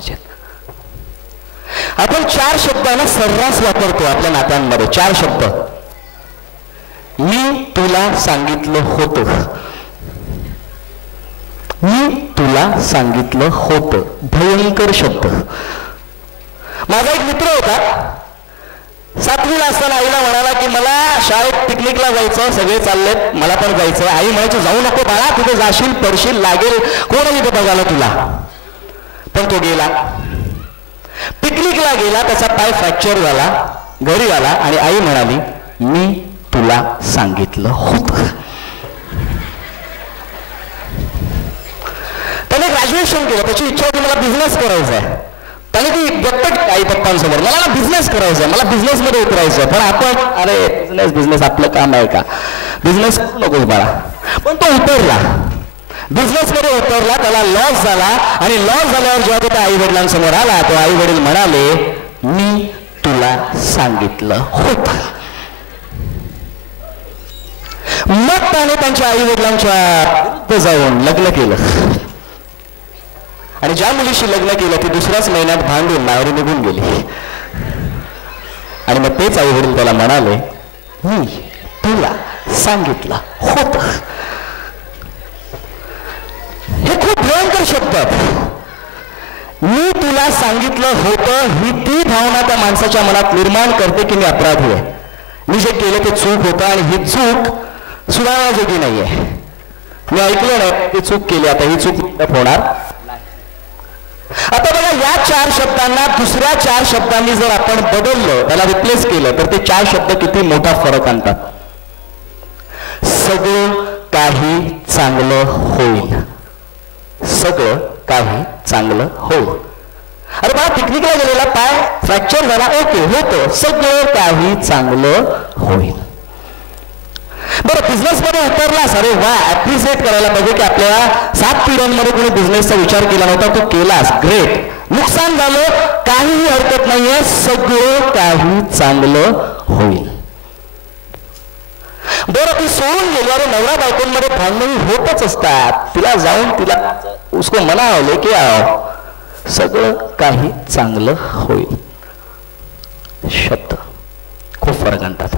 महत्वाचे आहेत. आपण 4 शब्दांना सर्रास वापरतो आपल्या नात्यांमध्ये. 4 शब्द. मी तुला सांगितलं होतं. मी तुला सांगितलं होतं. भयंकर शब्द. माझा एक मित्र होता, 7वीला असताना आईला म्हणाला की मला शाळेत पिकनिकला जायचं, सगळे चाललेत, मला पण जायचं. आई म्हणायची जाऊ नको बाळा, तिथे जाशील, पडशील, लागेल, कोण तिथे बघायला तुला. पण तो गेला, पिकनिकला गेला, त्याचा पाय फ्रॅक्चर झाला, घरी आला आणि आई म्हणाली मी तुला सांगितलं होतं. त्याने ग्रॅज्युएशन केलं, त्याची इच्छा होती मला बिझनेस करायचा आहे. त्याने ती व्यक्त आई पप्पांसमोर मला ना बिझनेस करायचा आहे, मला बिझनेसमध्ये उतरायचं आहे. पण आपण अरे बिझनेस आपलं काम आहे का, बिझनेस करू नकोस बाळा. पण तो उतरला, बिझनेसमध्ये उतरला, त्याला लॉस झाला आणि लॉस झाल्यावर जेव्हा तो त्या आई वडिलांसमोर आला, तो आई वडील म्हणाले मी तुला सांगितलं होतं. मग त्याने त्यांच्या आई वडिलांच्या जाऊन लग्न केलं आणि ज्या मुलीशी लग्न केलं ती दुसऱ्याच महिन्यात भांडून माहेरी निघून गेली. आणि मग तेच आई वडील त्याला म्हणाले मी तुला सांगितलं होतं. हे खूप भयंकर शब्द. मी तुला सांगितलं होतं ही ती भावना त्या माणसाच्या मनात निर्माण करते की मी अपराधी आहे, मी जे केलं ते चूक होतं आणि ही चूक सुधारण्याजोगी नाहीये. मी ऐकलं नाही ती चूक केली, आता ही चूक होणार. आता बघा, या 4 शब्दांना दुसऱ्या 4 शब्दांनी जर आपण बदललं, त्याला रिप्लेस केलं, तर ते 4 शब्द किती मोठा फरक आणतात. सगळं काही चांगलं होईल. सगळं काही चांगलं होईल. अरे बघा, पिकनिकला गेलेला पाय फ्रॅक्चर झाला, ओके होतं, सगळं काही चांगलं होईल. बरं, बिझनेसमध्ये उतरलास, अरे वा, ऍप्रिशिएट करायला पाहिजे की आपल्या 7 पिढ्यांमध्ये कोणी बिझनेसचा विचार केला नव्हता, तो केलास, ग्रेट. नुकसान झालं, काहीही हरकत नाहीये, सगळं काही चांगलं होईल. बरं, ती सोडून गेली. अरे नवरा बायकोंमध्ये भांडण होतच असतात. तिला जाऊन तिला उसको म्हणावले की आओ सगळं काही चांगलं होईल. शब्द खूप फरक आणतात.